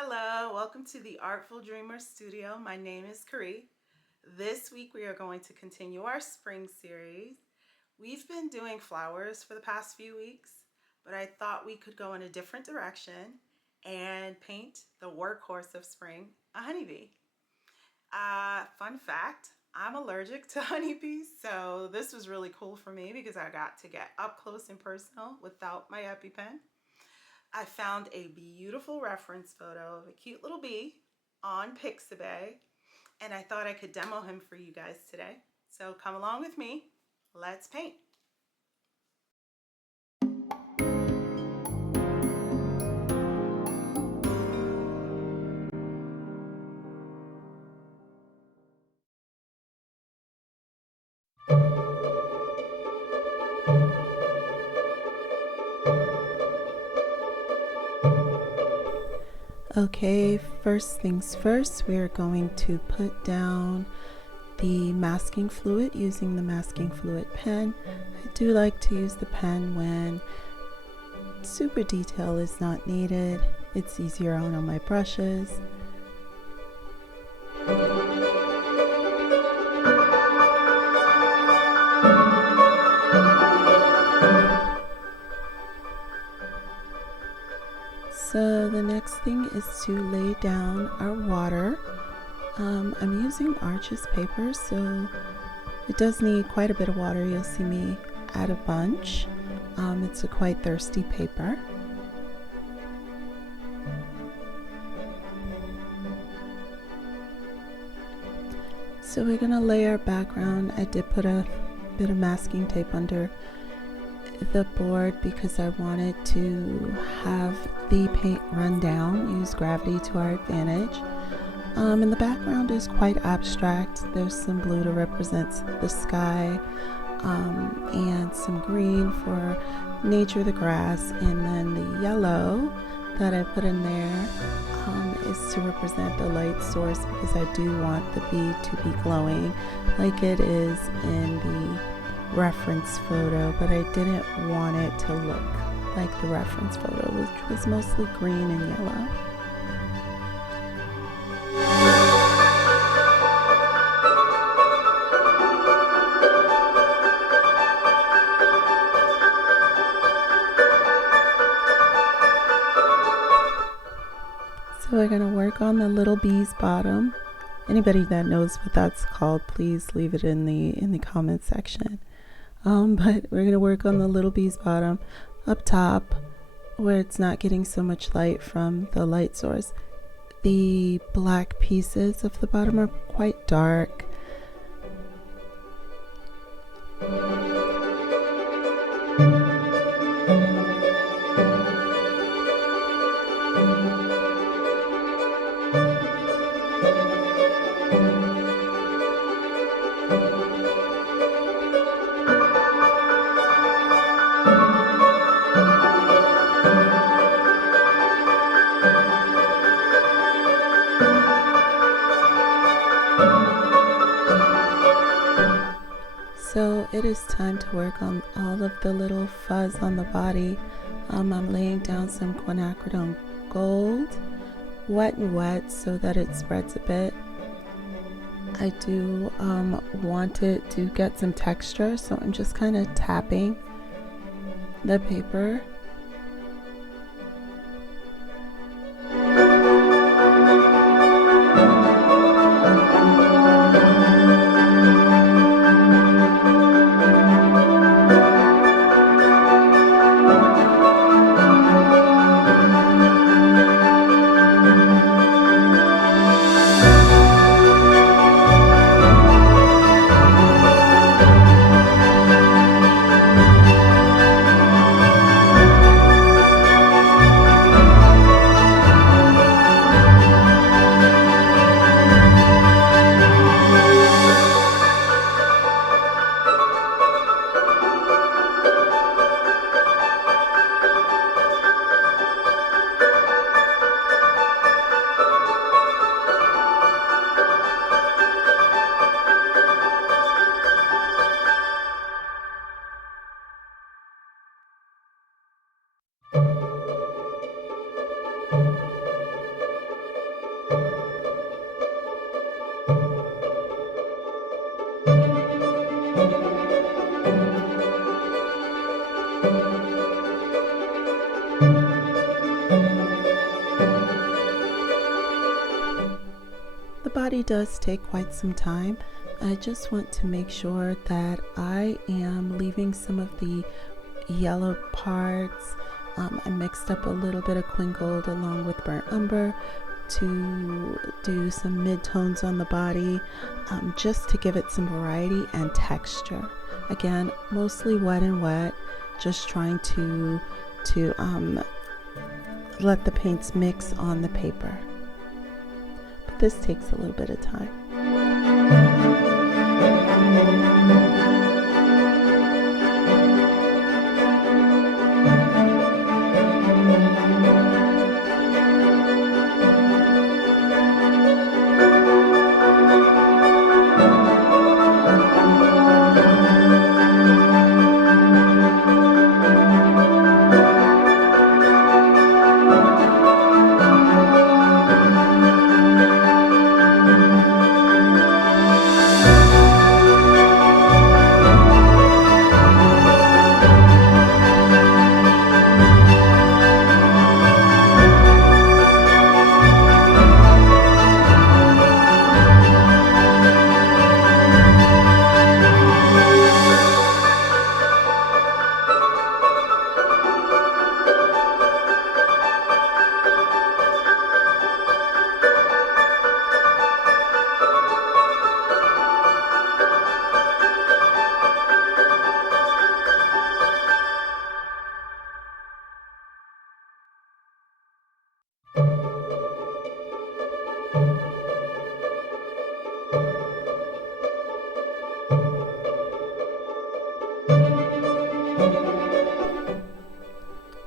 Hello, welcome to the Artful Dreamer Studio. My name is Kari. This week we are going to continue our spring series. We've been doing flowers for the past few weeks, but I thought we could go in a different direction and paint the workhorse of spring, a honeybee. Fun fact, I'm allergic to honeybees, so this was really cool for me because I got to get up close and personal without my EpiPen. I found a beautiful reference photo of a cute little bee on Pixabay, and I thought I could demo him for you guys today. So come along with me, let's paint. Okay, first things first, we are going to put down the masking fluid using the masking fluid pen. I do like to use the pen when super detail is not needed. It's easier on all my brushes. So the next thing is to lay down our water. I'm using Arches paper, so it does need quite a bit of water. You'll see me add a bunch. It's a quite thirsty paper. So we're gonna lay our background. I did put a bit of masking tape under the board because I wanted to have the paint run down, use gravity to our advantage. And the background is quite abstract. There's some blue to represent the sky, and some green for nature, the grass, and then the yellow that I put in there is to represent the light source because I do want the bee to be glowing like it is in the reference photo, but I didn't want it to look like the reference photo, which was mostly green and yellow. So we're going to work on the little bee's bottom. Anybody that knows what that's called, please leave it in the comment section. But we're going to work on the little bee's bottom up top where it's not getting so much light from the light source. The black pieces of the bottom are quite dark. So it is time to work on all of the little fuzz on the body. I'm laying down some quinacridone gold, wet and wet so that it spreads a bit. I do want it to get some texture, so I'm just kind of tapping the paper. does take quite some time. I just want to make sure that I am leaving some of the yellow parts. I mixed up a little bit of Queen Gold along with burnt umber to do some mid-tones on the body, just to give it some variety and texture. Again, mostly wet and wet, just trying to let the paints mix on the paper. But this takes a little bit of time.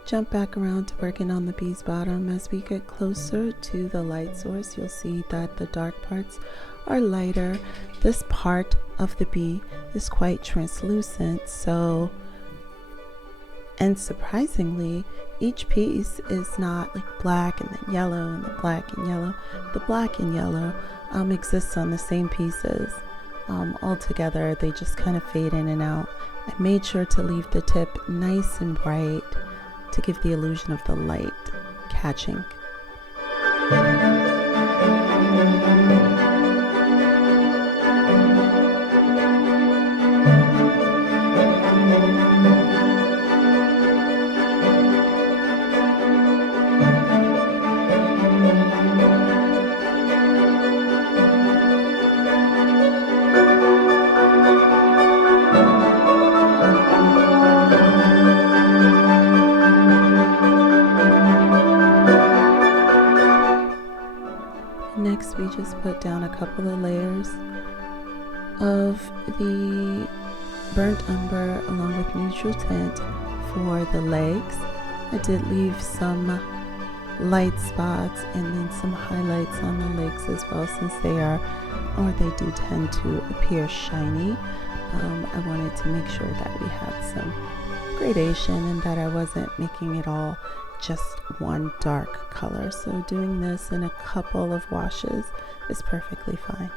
Jump back around to working on the bee's bottom. As we get closer to the light source, you'll see that the dark parts are lighter. This part of the bee is quite translucent, and surprisingly, each piece is not like black and then yellow and then black and yellow. The black and yellow exists on the same pieces. All together, they just kind of fade in and out. I made sure to leave the tip nice and bright to give the illusion of the light catching. Next, we just put down a couple of layers of the burnt umber along with neutral tint for the legs. I did leave some light spots and then some highlights on the legs as well, since they do tend to appear shiny. I wanted to make sure that we had some gradation and that I wasn't making it all just one dark color. So doing this in a couple of washes is perfectly fine.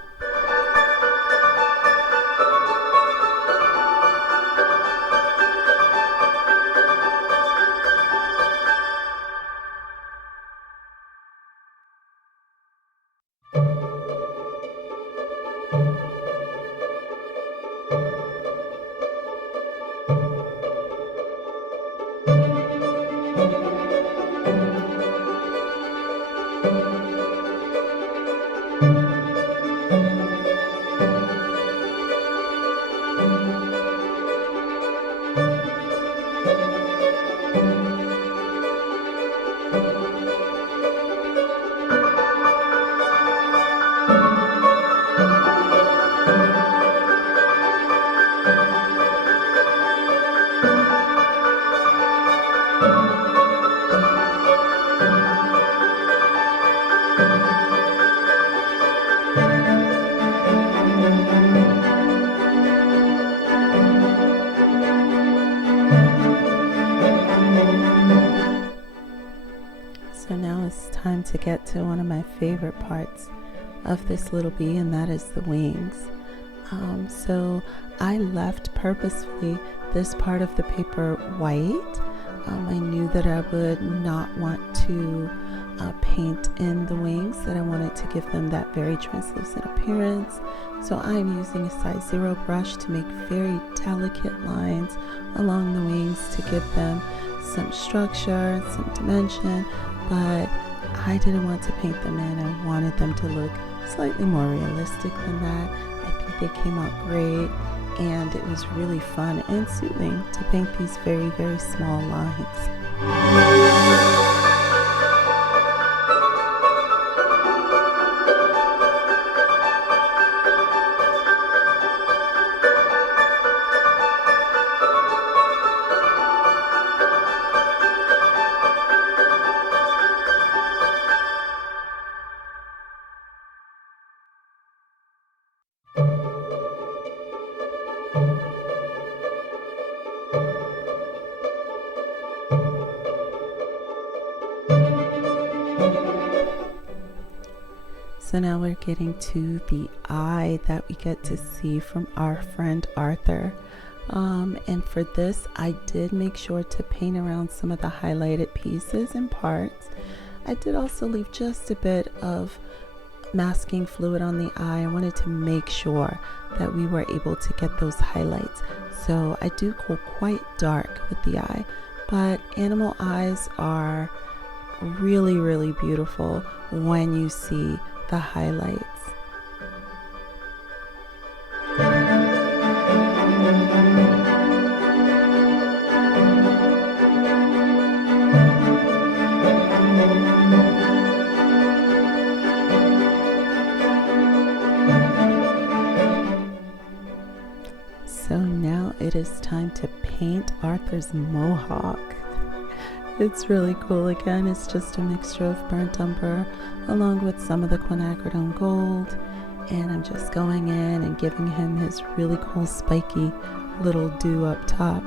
So now it's time to get to one of my favorite parts of this little bee, and that is the wings. So I left purposefully this part of the paper white. I knew that I would not want to paint in the wings that I wanted to give them that very translucent appearance. So I'm using a size 0 brush to make very delicate lines along the wings to give them some structure, some dimension, but I didn't want to paint them in. I wanted them to look slightly more realistic than that. I think they came out great, and it was really fun and soothing to paint these very, very small lines. So now we're getting to the eye that we get to see from our friend Arthur. And for this, I did make sure to paint around some of the highlighted pieces and parts. I did also leave just a bit of masking fluid on the eye. I wanted to make sure that we were able to get those highlights. So I do go quite dark with the eye, but animal eyes are really, really beautiful when you see the highlights. So now it is time to paint Arthur's mohawk. It's really cool. Again, it's just a mixture of burnt umber along with some of the quinacridone gold, and I'm just going in and giving him his really cool spiky little do up top.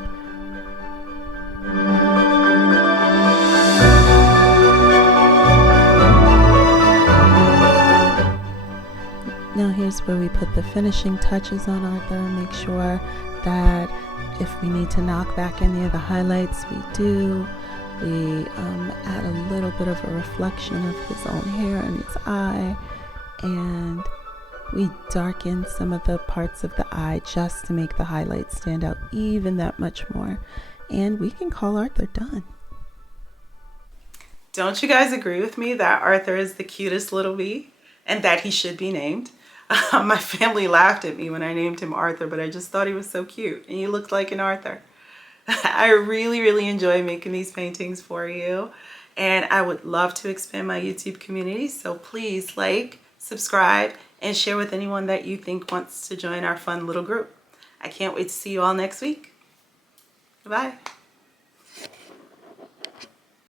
Now here's where we put the finishing touches on Arthur. Make sure that if we need to knock back any of the highlights, we do. We add a little bit of a reflection of his own hair and his eye, and we darken some of the parts of the eye just to make the highlights stand out even that much more. And we can call Arthur done. Don't you guys agree with me that Arthur is the cutest little bee and that he should be named? My family laughed at me when I named him Arthur, but I just thought he was so cute and he looked like an Arthur. I really, really enjoy making these paintings for you, and I would love to expand my YouTube community, so please like, subscribe, and share with anyone that you think wants to join our fun little group. I can't wait to see you all next week. Bye.